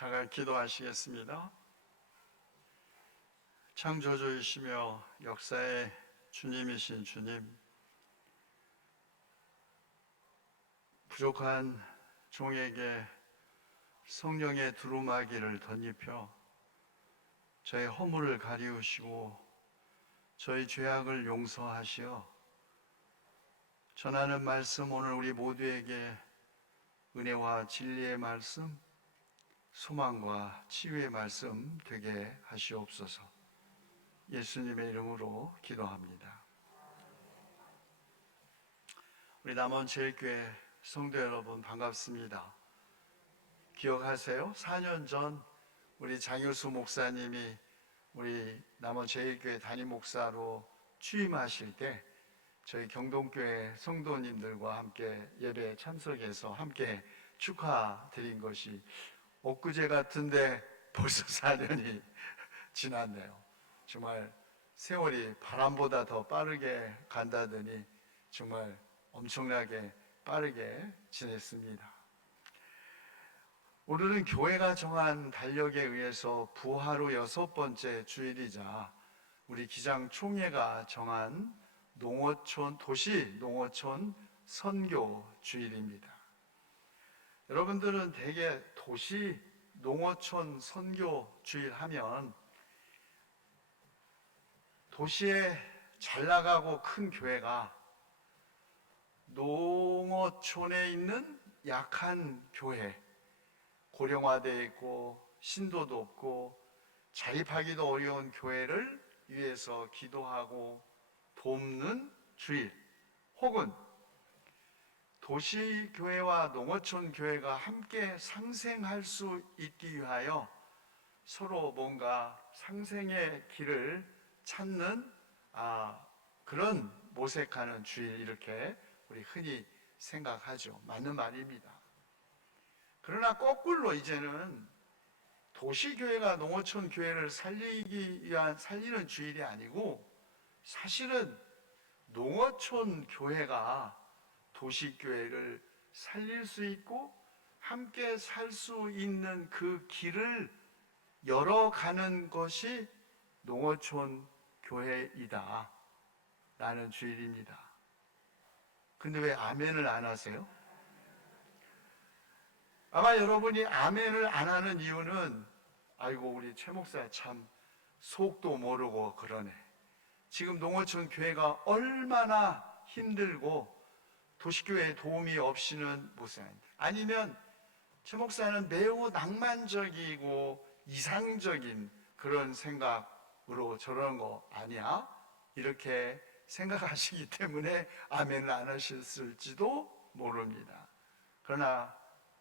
잠깐 기도하시겠습니다. 창조주이시며 역사의 주님이신 주님, 부족한 종에게 성령의 두루마기를 덧입혀 저의 허물을 가리우시고 저희 죄악을 용서하시어 전하는 말씀, 오늘 우리 모두에게 은혜와 진리의 말씀, 소망과 치유의 말씀 되게 하시옵소서. 예수님의 이름으로 기도합니다. 우리 남원제일교회 성도 여러분 반갑습니다. 기억하세요? 4년 전 우리 장효수 목사님이 우리 남원제일교회 담임 목사로 취임하실 때 저희 경동교회 성도님들과 함께 예배에 참석해서 함께 축하드린 것이 엊그제 같은데 벌써 4년이 지났네요. 정말 세월이 바람보다 더 빠르게 간다더니 정말 엄청나게 빠르게 지냈습니다. 오늘은 교회가 정한 달력에 의해서 부활 후 6번째 주일이자 우리 기장총회가 정한 도시 농어촌 선교 주일입니다. 여러분들은 대개 도시 농어촌 선교 주일 하면 도시에 잘 나가고 큰 교회가 농어촌에 있는 약한 교회, 고령화되어 있고 신도도 없고 자립하기도 어려운 교회를 위해서 기도하고 돕는 주일, 혹은 도시교회와 농어촌교회가 함께 상생할 수 있기 위하여 서로 뭔가 상생의 길을 찾는 그런 모색하는 주일, 이렇게 우리 흔히 생각하죠. 맞는 말입니다. 그러나 거꾸로 이제는 도시교회가 농어촌교회를 살리기 위한 살리는 주일이 아니고, 사실은 농어촌 교회가 도시교회를 살릴 수 있고 함께 살 수 있는 그 길을 열어가는 것이 농어촌 교회이다 라는 주일입니다. 근데 왜 아멘을 안 하세요? 아마 여러분이 아멘을 안 하는 이유는, 아이고 우리 최 목사 참 속도 모르고 그러네, 지금 농어촌 교회가 얼마나 힘들고 도시교회에 도움이 없이는 못 사는데, 아니면 최 목사는 매우 낭만적이고 이상적인 그런 생각으로 저러는 거 아니야? 이렇게 생각하시기 때문에 아멘을 안 하셨을지도 모릅니다. 그러나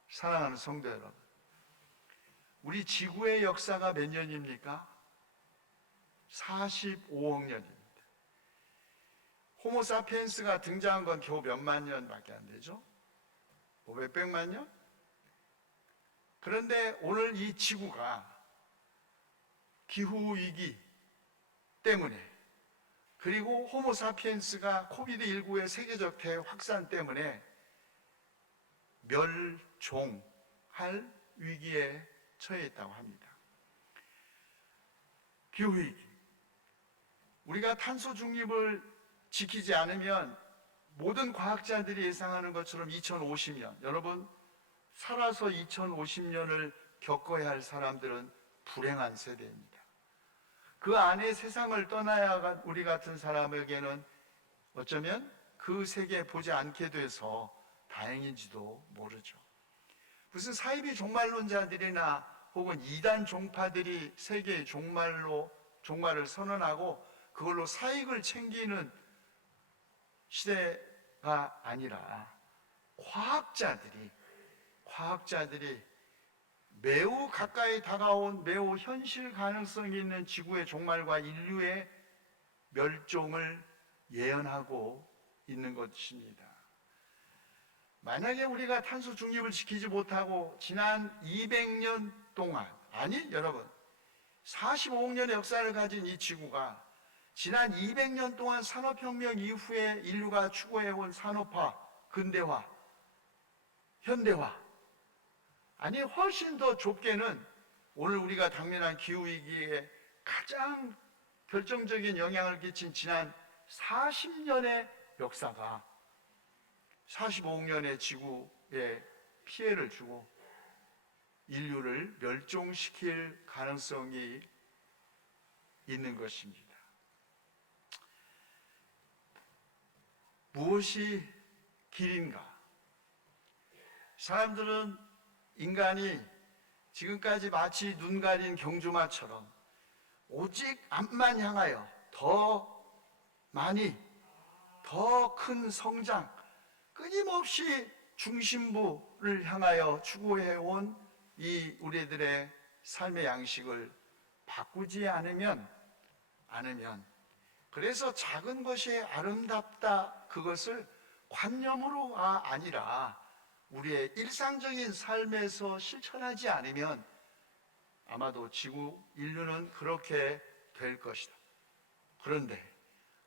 사랑하는 성도 여러분, 우리 지구의 역사가 몇 년입니까? 45억 년입니다. 호모사피엔스가 등장한 건 겨우 몇만 년밖에 안 되죠? 뭐 몇백만 년? 그런데 오늘 이 지구가 기후위기 때문에, 그리고 호모사피엔스가 코비드19의 세계적 대확산 때문에 멸종할 위기에 처해 있다고 합니다. 기후위기, 우리가 탄소 중립을 지키지 않으면 모든 과학자들이 예상하는 것처럼 2050년, 여러분 살아서 2050년을 겪어야 할 사람들은 불행한 세대입니다. 그 안에 세상을 떠나야 우리 같은 사람에게는 어쩌면 그 세계 보지 않게 돼서 다행인지도 모르죠. 무슨 사이비 종말론자들이나 혹은 이단 종파들이 세계의 종말을 선언하고 그걸로 사익을 챙기는 시대가 아니라 과학자들이 매우 가까이 다가온 매우 현실 가능성이 있는 지구의 종말과 인류의 멸종을 예언하고 있는 것입니다. 만약에 우리가 탄소 중립을 지키지 못하고 지난 200년 동안, 아니 여러분 45억 년의 역사를 가진 이 지구가 지난 200년 동안 산업혁명 이후에 인류가 추구해온 산업화, 근대화, 현대화, 아니 훨씬 더 좁게는 오늘 우리가 당면한 기후위기에 가장 결정적인 영향을 끼친 지난 40년의 역사가 45억 년의 지구에 피해를 주고 인류를 멸종시킬 가능성이 있는 것입니다. 무엇이 길인가? 사람들은 인간이 지금까지 마치 눈 가린 경주마처럼 오직 앞만 향하여 더 많이, 더 큰 성장, 끊임없이 중심부를 향하여 추구해온 이 우리들의 삶의 양식을 바꾸지 않으면 그래서 작은 것이 아름답다 그것을 관념으로가 아니라 우리의 일상적인 삶에서 실천하지 않으면 아마도 지구 인류는 그렇게 될 것이다. 그런데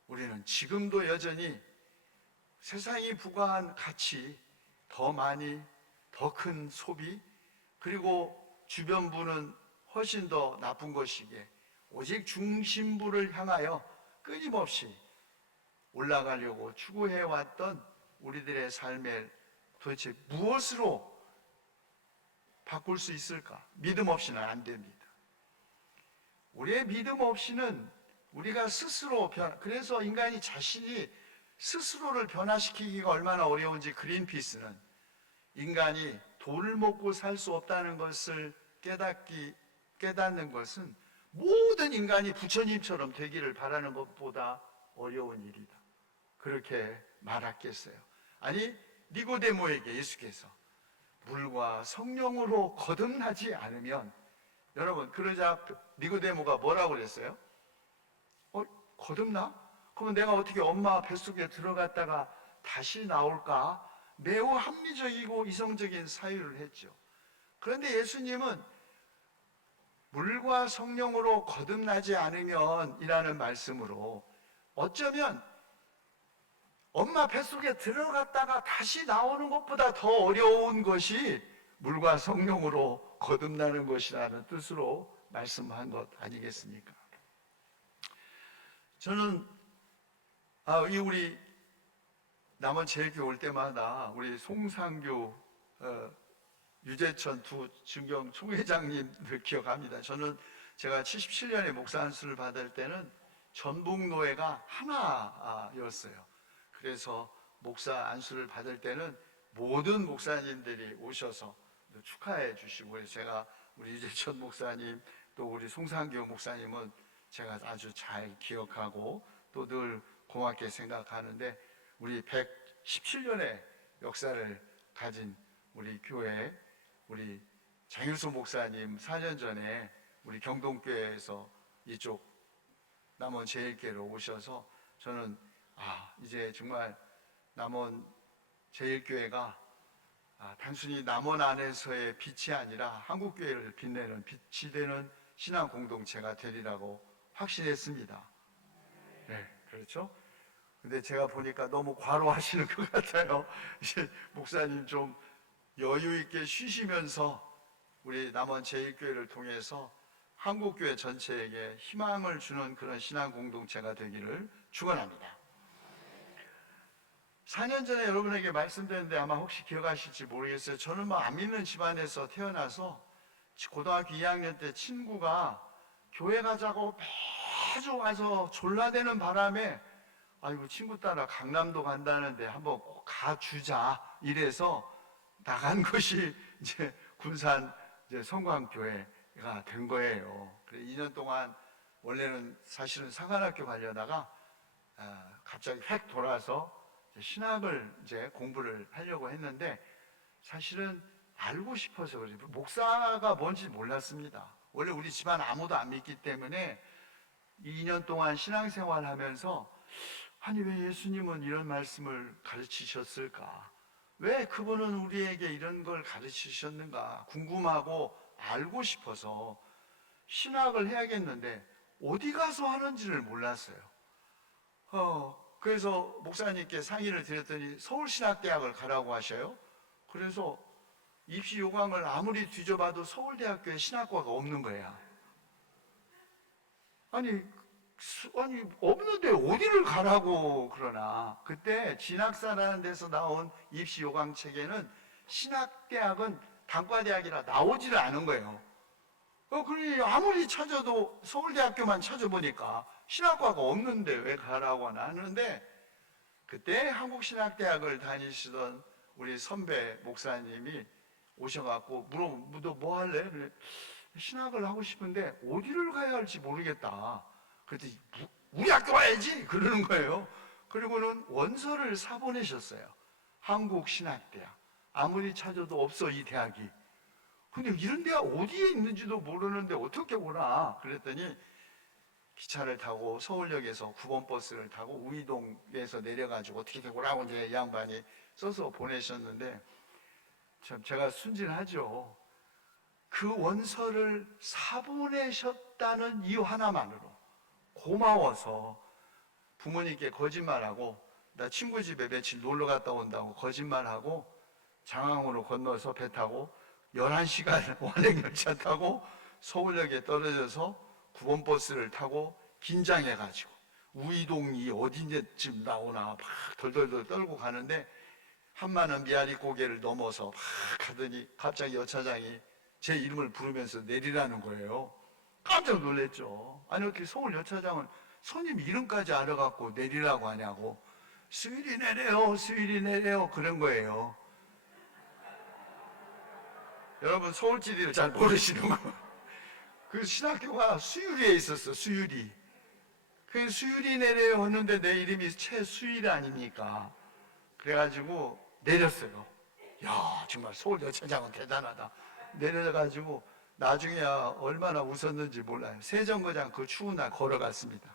우리는 지금도 여전히 세상이 부과한 가치, 더 많이, 더 큰 소비, 그리고 주변부는 훨씬 더 나쁜 것이기에 오직 중심부를 향하여 끊임없이 올라가려고 추구해왔던 우리들의 삶을 도대체 무엇으로 바꿀 수 있을까? 믿음 없이는 안 됩니다. 우리의 믿음 없이는 우리가 스스로 그래서 인간이 자신이 스스로를 변화시키기가 얼마나 어려운지 그린피스는 인간이 돈을 먹고 살 수 없다는 것을 깨닫는 것은 모든 인간이 부처님처럼 되기를 바라는 것보다 어려운 일이다. 그렇게 말했겠어요. 아니, 니고데모에게 예수께서 물과 성령으로 거듭나지 않으면, 여러분, 그러자 니고데모가 뭐라고 그랬어요? 거듭나? 그러면 내가 어떻게 엄마 뱃속에 들어갔다가 다시 나올까? 매우 합리적이고 이성적인 사유를 했죠. 그런데 예수님은 물과 성령으로 거듭나지 않으면 이라는 말씀으로 어쩌면 엄마 뱃속에 들어갔다가 다시 나오는 것보다 더 어려운 것이 물과 성령으로 거듭나는 것이라는 뜻으로 말씀한 것 아니겠습니까? 저는 우리 남원 제일교회 올 때마다 우리 송상규 유재천 두 증경 총회장님을 기억합니다. 제가 77년에 목사 안수를 받을 때는 전북노회가 하나였어요. 그래서 목사 안수를 받을 때는 모든 목사님들이 오셔서 축하해 주시고, 제가 우리 유재천 목사님 또 우리 송상규 목사님은 제가 아주 잘 기억하고 또 늘 고맙게 생각하는데, 우리 117년의 역사를 가진 우리 교회, 우리 장유수 목사님 4년 전에 우리 경동교회에서 이쪽 남원 제일교회로 오셔서 저는 이제 정말 남원 제일교회가 단순히 남원 안에서의 빛이 아니라 한국교회를 빛내는 빛이 되는 신앙 공동체가 되리라고 확신했습니다. 네, 그렇죠? 근데 제가 보니까 너무 과로하시는 것 같아요. 이제 목사님 좀 여유 있게 쉬시면서 우리 남원 제1교회를 통해서 한국교회 전체에게 희망을 주는 그런 신앙 공동체가 되기를 축원합니다. 4년 전에 여러분에게 말씀드렸는데 아마 혹시 기억하실지 모르겠어요. 저는 안 믿는 집안에서 태어나서 고등학교 2학년 때 친구가 교회 가자고 매주 와서 졸라대는 바람에 아이고 친구 따라 강남도 간다는데 한번 꼭 가주자 이래서 나간 것이 이제 군산 성광교회가 된 거예요. 그래서 2년 동안 원래는 사실은 사관학교 가려다가 갑자기 획 돌아서 신학을 이제 공부를 하려고 했는데 사실은 알고 싶어서 그러지 목사가 뭔지 몰랐습니다. 원래 우리 집안 아무도 안 믿기 때문에 2년 동안 신앙생활 하면서 아니 왜 예수님은 이런 말씀을 가르치셨을까? 왜 그분은 우리에게 이런 걸 가르치셨는가? 궁금하고 알고 싶어서 신학을 해야겠는데 어디 가서 하는지를 몰랐어요. 그래서 목사님께 상의를 드렸더니 서울신학대학을 가라고 하셔요. 그래서 입시 요강을 아무리 뒤져봐도 서울대학교에 신학과가 없는 거야. 아니 없는데 어디를 가라고 그러나. 그때 진학사라는 데서 나온 입시 요강 책에는 신학대학은 단과대학이라 나오지를 않은 거예요. 그러니 아무리 찾아도 서울대학교만 찾아보니까 신학과가 없는데 왜 가라고 하는데, 그때 한국신학대학을 다니시던 우리 선배 목사님이 오셔갖고 너 뭐 할래? 신학을 하고 싶은데 어디를 가야 할지 모르겠다. 그랬더니 우리 학교 와야지 그러는 거예요. 그리고는 원서를 사보내셨어요. 한국신학대학. 아무리 찾아도 없어 이 대학이. 근데 이런 데가 어디에 있는지도 모르는데 어떻게 오나. 그랬더니 기차를 타고 서울역에서 9번 버스를 타고 우이동에서 내려가지고 어떻게 오라고 이제 이 양반이 써서 보내셨는데, 참 제가 순진하죠. 그 원서를 사보내셨다는 이유 하나만으로 고마워서 부모님께 거짓말하고 나 친구 집에 며칠 놀러 갔다 온다고 거짓말하고 장항으로 건너서 배 타고 11시간 완행열차 타고 서울역에 떨어져서 9번 버스를 타고 긴장해가지고 우이동이 어딘지쯤 나오나 막 덜덜덜 떨고 가는데, 한마는 미아리 고개를 넘어서 막 가더니 갑자기 여차장이 제 이름을 부르면서 내리라는 거예요. 깜짝 놀랐죠. 아니 어떻게 서울 여차장은 손님 이름까지 알아갖고 내리라고 하냐고. 수일이 내려요, 수일이 내려요 그런 거예요. 여러분 서울지리를 잘 모르시는 거. 그 신학교가 수유리에 있었어. 수유리. 그 수유리 내려요 했는데 내 이름이 최수일 아닙니까? 그래가지고 내렸어요. 야 정말 서울 여차장은 대단하다. 내려가지고 나중에야 얼마나 웃었는지 몰라요. 세정거장 그 추운 날 걸어갔습니다.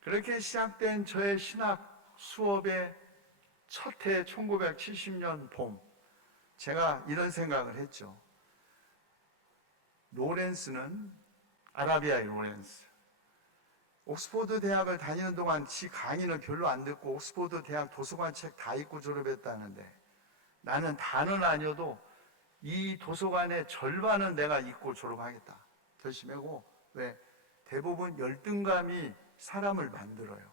그렇게 시작된 저의 신학 수업의 첫 해 1970년 봄, 제가 이런 생각을 했죠. 로렌스는, 아라비아의 로렌스, 옥스퍼드 대학을 다니는 동안 지 강의는 별로 안 듣고 옥스퍼드 대학 도서관 책 다 읽고 졸업했다는데, 나는 다는 아니어도 이 도서관의 절반은 내가 읽고 졸업하겠다 결심하고. 왜? 대부분 열등감이 사람을 만들어요.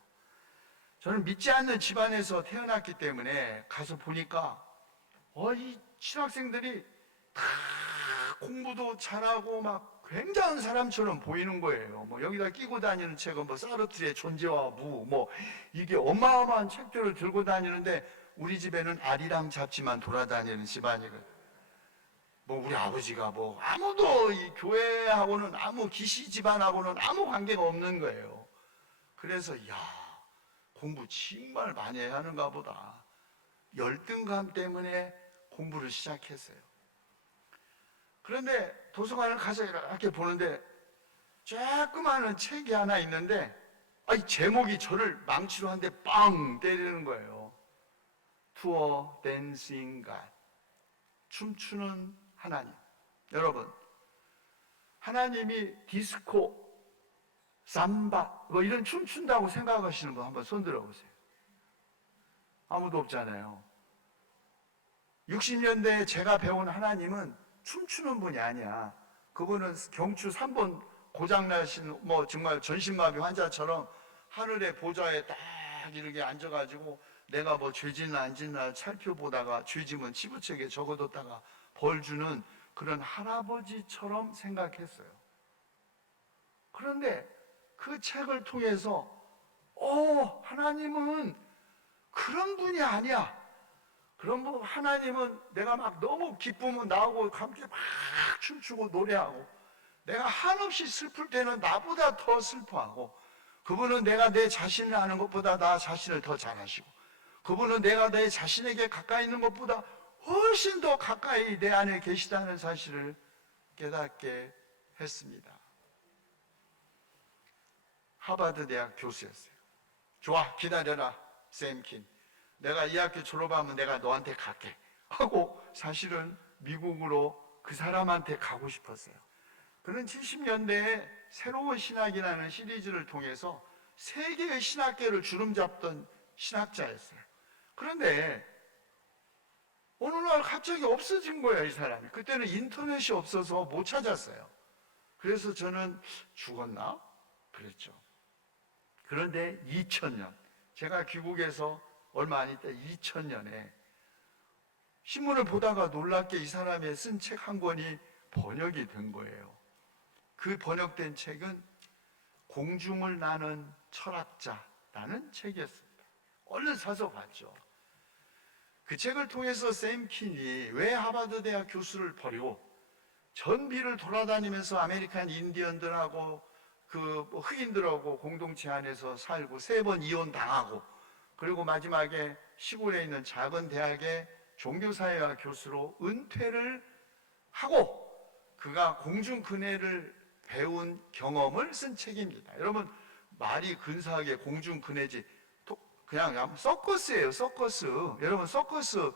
저는 믿지 않는 집안에서 태어났기 때문에 가서 보니까 이 신학생들이 다 공부도 잘하고 막 굉장한 사람처럼 보이는 거예요. 뭐 여기다 끼고 다니는 책은 뭐 사르트르의 존재와 무, 뭐 이게 어마어마한 책들을 들고 다니는데, 우리 집에는 아리랑 잡지만 돌아다니는 집안이거든. 뭐 우리 아버지가 뭐 아무도 이 교회하고는 아무 기시 집안하고는 아무 관계가 없는 거예요. 그래서 야 공부 정말 많이 해야 하는가 보다. 열등감 때문에 공부를 시작했어요. 그런데 도서관을 가서 이렇게 보는데 조그마한 책이 하나 있는데, 이 제목이 저를 망치로 한 대 빵 때리는 거예요. To a Dancing God. 춤추는 하나님. 여러분, 하나님이 디스코, 삼바 뭐 이런 춤춘다고 생각하시는 분 한번 손 들어보세요. 아무도 없잖아요. 60년대에 제가 배운 하나님은 춤추는 분이 아니야. 그분은 경추 3번 고장나신 뭐 정말 전신마비 환자처럼 하늘의 보좌에 딱 이렇게 앉아가지고 내가 뭐 죄짓나 안 짓나 살펴보다가 죄지면 치부책에 적어뒀다가 벌 주는 그런 할아버지처럼 생각했어요. 그런데 그 책을 통해서 하나님은 그런 분이 아니야. 그럼 뭐 하나님은 내가 막 너무 기쁘면 나오고 함께 막 춤추고 노래하고, 내가 한없이 슬플 때는 나보다 더 슬퍼하고, 그분은 내가 내 자신을 아는 것보다 나 자신을 더 잘 아시고, 그분은 내가 내 자신에게 가까이 있는 것보다 훨씬 더 가까이 내 안에 계시다는 사실을 깨닫게 했습니다. 하버드 대학 교수였어요. 좋아, 기다려라 샘킨, 내가 이 학교 졸업하면 내가 너한테 갈게 하고 사실은 미국으로 그 사람한테 가고 싶었어요. 그는 70년대에 새로운 신학이라는 시리즈를 통해서 세계의 신학계를 주름잡던 신학자였어요. 그런데 어느 날 갑자기 없어진 거야, 이 사람이. 그때는 인터넷이 없어서 못 찾았어요. 그래서 저는 죽었나? 그랬죠. 그런데 2000년, 제가 귀국해서 얼마 안 있다 2000년에 신문을 보다가 놀랍게 이 사람의 쓴 책 한 권이 번역이 된 거예요. 그 번역된 책은 공중을 나는 철학자라는 책이었습니다. 얼른 사서 봤죠. 그 책을 통해서 샘 킨이 왜 하버드 대학 교수를 버리고 전비를 돌아다니면서 아메리칸 인디언들하고 그 흑인들하고 공동체 안에서 살고 3번 이혼 당하고 그리고 마지막에 시골에 있는 작은 대학의 종교사회학 교수로 은퇴를 하고 그가 공중근해를 배운 경험을 쓴 책입니다. 여러분 말이 근사하게 공중근해지 그냥 서커스예요. 서커스. 여러분 서커스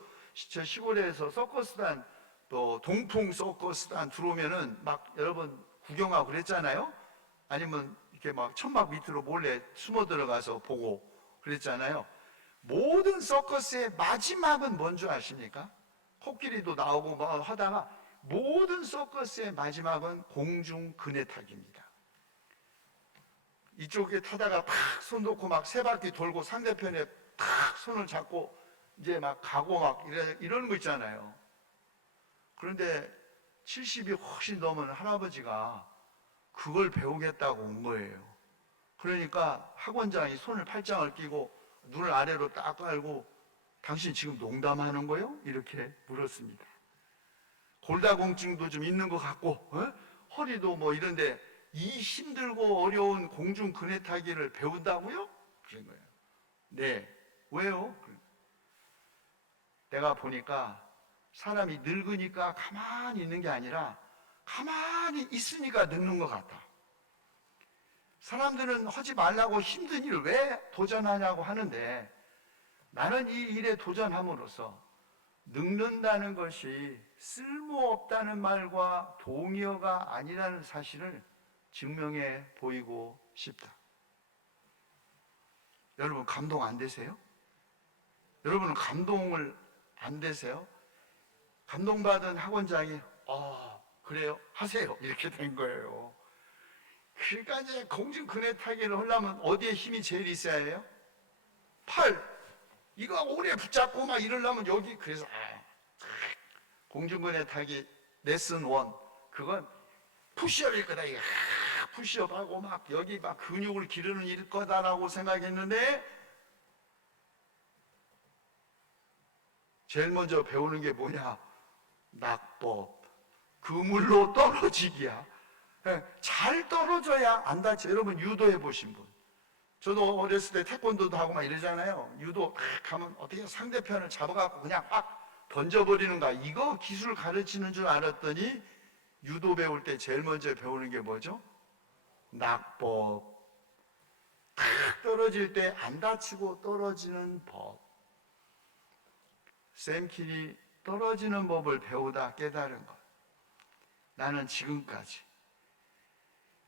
저 시골에서 서커스단 또 동풍 서커스단 들어오면은 막 여러분 구경하고 그랬잖아요. 아니면 이렇게 막 천막 밑으로 몰래 숨어 들어가서 보고 그랬잖아요. 모든 서커스의 마지막은 뭔 줄 아십니까? 코끼리도 나오고 막 하다가 모든 서커스의 마지막은 공중 그네타기입니다. 이쪽에 타다가 팍 손 놓고 막 3바퀴 돌고 상대편에 탁 손을 잡고 이제 막 가고 막 이러는 거 있잖아요. 그런데 70이 훨씬 넘은 할아버지가 그걸 배우겠다고 온 거예요. 그러니까 학원장이 손을 팔짱을 끼고 눈을 아래로 딱 깔고 당신 지금 농담하는 거요? 이렇게 물었습니다. 골다공증도 좀 있는 것 같고 허리도 뭐 이런데 이 힘들고 어려운 공중 그네 타기를 배운다고요? 그런 거예요. 네. 왜요? 내가 보니까 사람이 늙으니까 가만히 있는 게 아니라 가만히 있으니까 늙는 것 같다. 사람들은 하지 말라고 힘든 일을 왜 도전하냐고 하는데 나는 이 일에 도전함으로써 늙는다는 것이 쓸모없다는 말과 동의어가 아니라는 사실을 증명해 보이고 싶다. 여러분 감동 안 되세요? 여러분은 감동을 안 되세요? 감동받은 학원장이 그래요? 하세요. 이렇게 된 거예요. 그러니까 이제 공중 그네 타기를 하려면 어디에 힘이 제일 있어야 해요? 팔. 이거 오래 붙잡고 막 이러려면 여기 그래서 공중 그네 타기 레슨 1 그건 푸시업일 거다. 푸시업하고 막 여기 막 근육을 기르는 일 거다라고 생각했는데 제일 먼저 배우는 게 뭐냐? 낙법. 그물로 떨어지기야. 잘 떨어져야 안 다쳐. 여러분 유도해 보신 분. 저도 어렸을 때 태권도도 하고 막 이러잖아요. 유도 딱 하면 어떻게 상대편을 잡아갖고 그냥 막 던져버리는가. 이거 기술 가르치는 줄 알았더니 유도 배울 때 제일 먼저 배우는 게 뭐죠? 낙법. 탁 떨어질 때 안 다치고 떨어지는 법. 샘 킨이 떨어지는 법을 배우다 깨달은 것. 나는 지금까지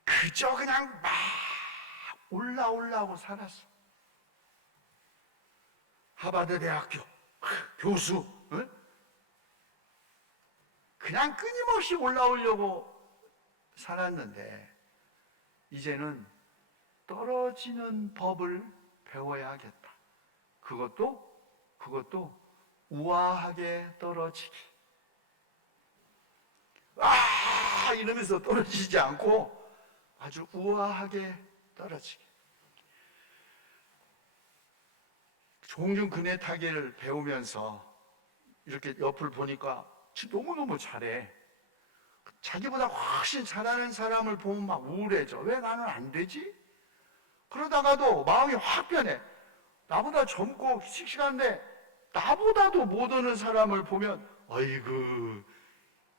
그저 그냥 막 올라오려고 살았어. 하버드 대학교 교수, 그냥 끊임없이 올라오려고 살았는데 이제는 떨어지는 법을 배워야겠다. 그것도 우아하게 떨어지기. 이러면서 떨어지지 않고 아주 우아하게 떨어지기. 공중 그네 타기를 배우면서 이렇게 옆을 보니까 너무너무 잘해. 자기보다 훨씬 잘하는 사람을 보면 막 우울해져. 왜 나는 안 되지? 그러다가도 마음이 확 변해. 나보다 젊고 씩씩한데 나보다도 못하는 사람을 보면 어이구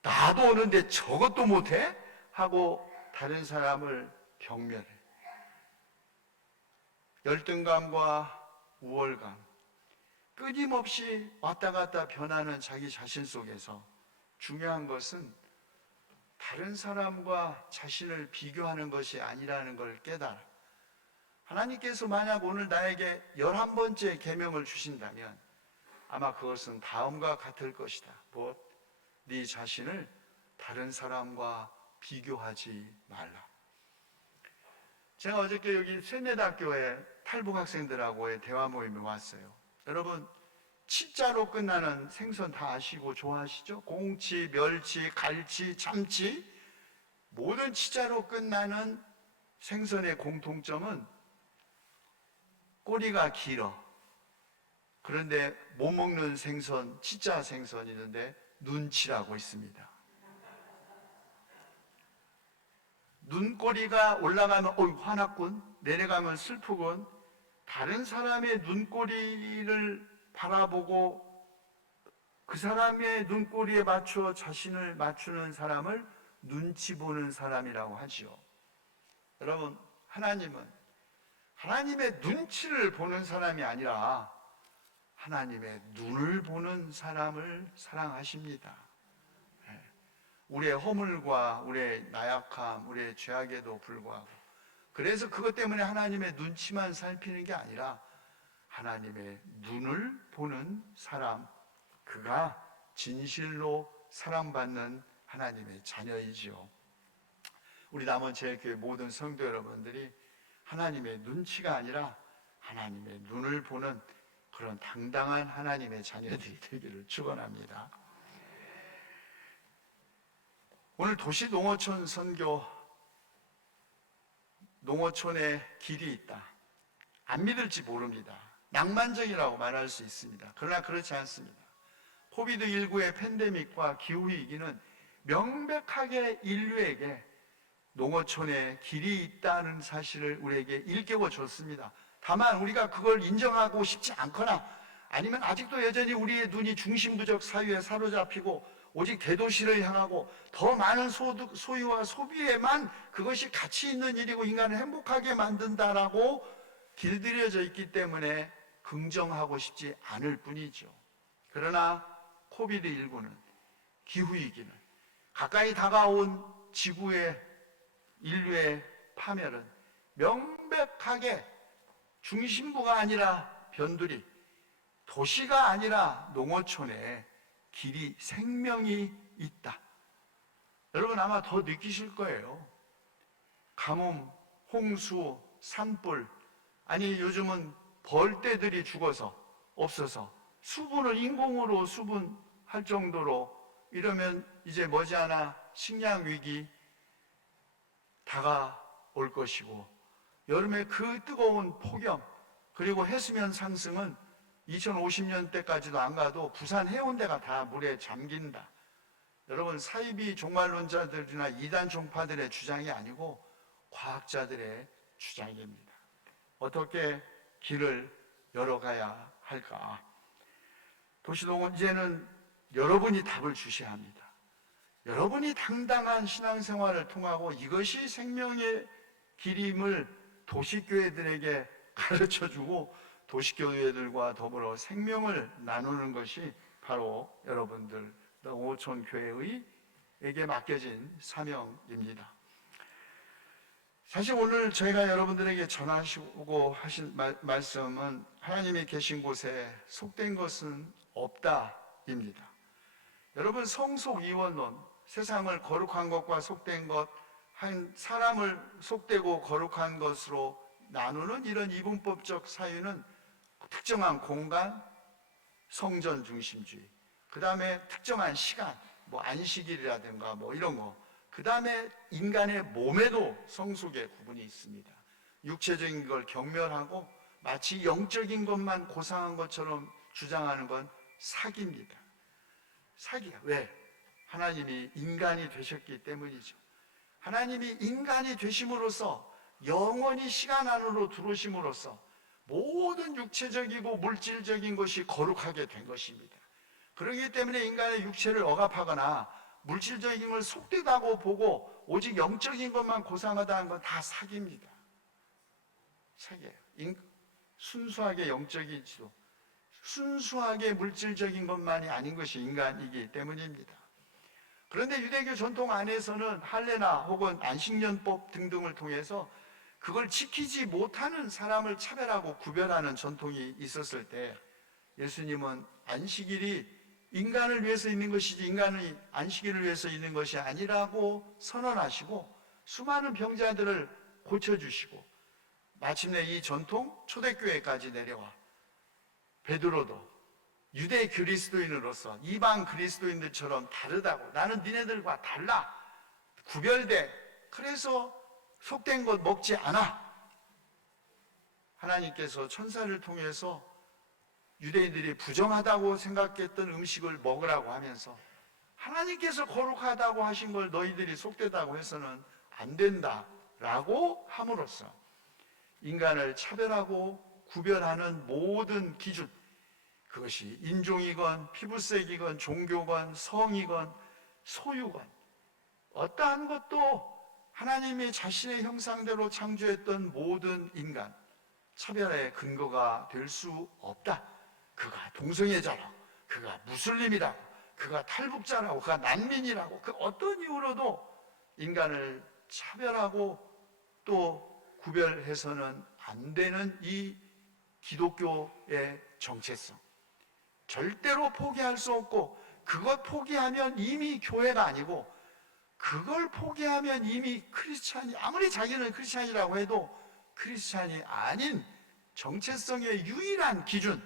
나도 오는데 저것도 못해? 하고 다른 사람을 경멸해. 열등감과 우월감, 끊임없이 왔다 갔다 변하는 자기 자신 속에서 중요한 것은 다른 사람과 자신을 비교하는 것이 아니라는 걸 깨달아. 하나님께서 만약 오늘 나에게 11번째 계명을 주신다면 아마 그것은 다음과 같을 것이다. 뭐, 네 자신을 다른 사람과 비교하지 말라. 제가 어저께 여기 세네대학교에 탈북 학생들하고의 대화 모임에 왔어요. 여러분, 치자로 끝나는 생선 다 아시고 좋아하시죠? 공치, 멸치, 갈치, 참치, 모든 치자로 끝나는 생선의 공통점은 꼬리가 길어. 그런데 못 먹는 생선, 치자 생선이 있는데 눈치라고 있습니다. 눈꼬리가 올라가면 화났군, 내려가면 슬프군. 다른 사람의 눈꼬리를 바라보고 그 사람의 눈꼬리에 맞춰 자신을 맞추는 사람을 눈치 보는 사람이라고 하지요. 여러분, 하나님은 하나님의 눈치를 보는 사람이 아니라 하나님의 눈을 보는 사람을 사랑하십니다. 우리의 허물과 우리의 나약함, 우리의 죄악에도 불구하고, 그래서 그것 때문에 하나님의 눈치만 살피는 게 아니라 하나님의 눈을 보는 사람, 그가 진실로 사랑받는 하나님의 자녀이지요. 우리 남원제일교회 모든 성도 여러분들이 하나님의 눈치가 아니라 하나님의 눈을 보는 그런 당당한 하나님의 자녀들이 되기를 축원합니다. 오늘 도시농어촌 선교, 농어촌에 길이 있다. 안 믿을지 모릅니다. 낭만적이라고 말할 수 있습니다. 그러나 그렇지 않습니다. 코비드19의 팬데믹과 기후위기는 명백하게 인류에게 농어촌에 길이 있다는 사실을 우리에게 일깨워 줬습니다. 다만 우리가 그걸 인정하고 싶지 않거나 아니면 아직도 여전히 우리의 눈이 중심부적 사유에 사로잡히고 오직 대도시를 향하고 더 많은 소유와 소비에만 그것이 가치 있는 일이고 인간을 행복하게 만든다라고 길들여져 있기 때문에 긍정하고 싶지 않을 뿐이죠. 그러나 코비드19는, 기후위기는, 가까이 다가온 지구의 인류의 파멸은 명백하게 중심부가 아니라 변두리, 도시가 아니라 농어촌에 길이, 생명이 있다. 여러분 아마 더 느끼실 거예요. 가뭄, 홍수, 산불, 아니 요즘은 벌떼들이 죽어서 없어서 수분을 인공으로 수분할 정도로, 이러면 이제 머지않아 식량 위기 다가올 것이고, 여름에 그 뜨거운 폭염, 그리고 해수면 상승은 2050년대까지도 안 가도 부산 해운대가 다 물에 잠긴다. 여러분, 사이비 종말론자들이나 이단 종파들의 주장이 아니고 과학자들의 주장입니다. 어떻게 길을 열어가야 할까? 도시농원, 이제는 여러분이 답을 주셔야 합니다. 여러분이 당당한 신앙생활을 통하고 이것이 생명의 길임을 도시교회들에게 가르쳐주고 도시교회들과 더불어 생명을 나누는 것이 바로 여러분들 농어촌 교회에게 맡겨진 사명입니다. 사실 오늘 저희가 여러분들에게 전하시고 하신 말씀은 하나님이 계신 곳에 속된 것은 없다입니다. 여러분, 성속이원론, 세상을 거룩한 것과 속된 것, 한 사람을 속되고 거룩한 것으로 나누는 이런 이분법적 사유는 특정한 공간, 성전 중심주의, 그 다음에 특정한 시간, 뭐 안식일이라든가 뭐 이런 거, 그 다음에 인간의 몸에도 성속의 구분이 있습니다. 육체적인 걸 경멸하고 마치 영적인 것만 고상한 것처럼 주장하는 건 사기입니다. 사기야. 왜? 하나님이 인간이 되셨기 때문이죠. 하나님이 인간이 되심으로써, 영원히 시간 안으로 들어오심으로써 모든 육체적이고 물질적인 것이 거룩하게 된 것입니다. 그렇기 때문에 인간의 육체를 억압하거나 물질적인 걸 속되다고 보고 오직 영적인 것만 고상하다는 건 다 사기입니다. 사기예요. 순수하게 영적이지도 순수하게 물질적인 것만이 아닌 것이 인간이기 때문입니다. 그런데 유대교 전통 안에서는 할례나 혹은 안식년법 등등을 통해서 그걸 지키지 못하는 사람을 차별하고 구별하는 전통이 있었을 때, 예수님은 안식일이 인간을 위해서 있는 것이지 인간의 안식일을 위해서 있는 것이 아니라고 선언하시고 수많은 병자들을 고쳐주시고 마침내 이 전통 초대교회까지 내려와 베드로도 유대 그리스도인으로서 이방 그리스도인들처럼 다르다고, 나는 니네들과 달라, 구별돼, 그래서 속된 것 먹지 않아. 하나님께서 천사를 통해서 유대인들이 부정하다고 생각했던 음식을 먹으라고 하면서 하나님께서 거룩하다고 하신 걸 너희들이 속되다고 해서는 안 된다라고 함으로써 인간을 차별하고 구별하는 모든 기준, 그것이 인종이건 피부색이건 종교건 성이건 소유건 어떠한 것도 하나님이 자신의 형상대로 창조했던 모든 인간, 차별의 근거가 될 수 없다. 그가 동성애자라고, 그가 무슬림이라고, 그가 탈북자라고, 그가 난민이라고, 그 어떤 이유로도 인간을 차별하고 또 구별해서는 안 되는 이 기독교의 정체성, 절대로 포기할 수 없고, 그걸 포기하면 이미 교회가 아니고, 그걸 포기하면 이미 크리스찬이, 아무리 자기는 크리스찬이라고 해도 크리스찬이 아닌 정체성의 유일한 기준,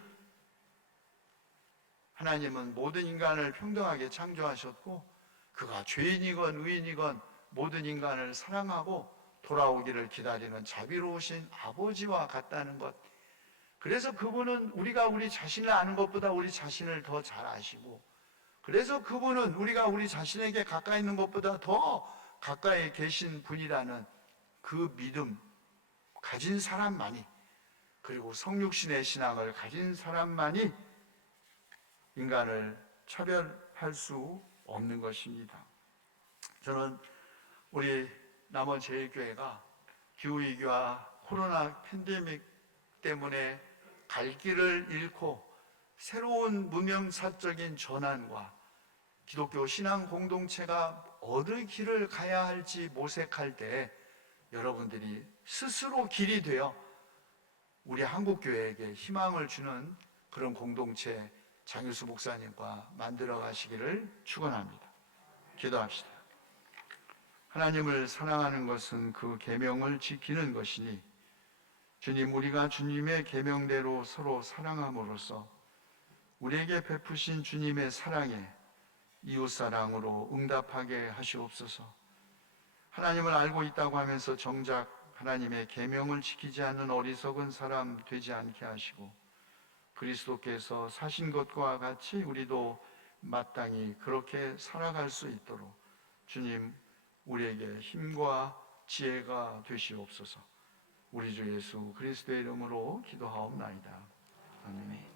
하나님은 모든 인간을 평등하게 창조하셨고 그가 죄인이건 의인이건 모든 인간을 사랑하고 돌아오기를 기다리는 자비로우신 아버지와 같다는 것. 그래서 그분은 우리가 우리 자신을 아는 것보다 우리 자신을 더 잘 아시고, 그래서 그분은 우리가 우리 자신에게 가까이 있는 것보다 더 가까이 계신 분이라는 그 믿음 가진 사람만이, 그리고 성육신의 신앙을 가진 사람만이 인간을 차별할 수 없는 것입니다. 저는 우리 남원제일교회가 기후위기와 코로나 팬데믹 때문에 갈 길을 잃고 새로운 문명사적인 전환과 기독교 신앙 공동체가 어느 길을 가야 할지 모색할 때 여러분들이 스스로 길이 되어 우리 한국교회에게 희망을 주는 그런 공동체 장유수 목사님과 만들어 가시기를 축원합니다. 기도합시다. 하나님을 사랑하는 것은 그 계명을 지키는 것이니 주님, 우리가 주님의 계명대로 서로 사랑함으로써 우리에게 베푸신 주님의 사랑에 이웃사랑으로 응답하게 하시옵소서. 하나님을 알고 있다고 하면서 정작 하나님의 계명을 지키지 않는 어리석은 사람 되지 않게 하시고, 그리스도께서 사신 것과 같이 우리도 마땅히 그렇게 살아갈 수 있도록 주님, 우리에게 힘과 지혜가 되시옵소서. 우리 주 예수 그리스도의 이름으로 기도하옵나이다. 아멘.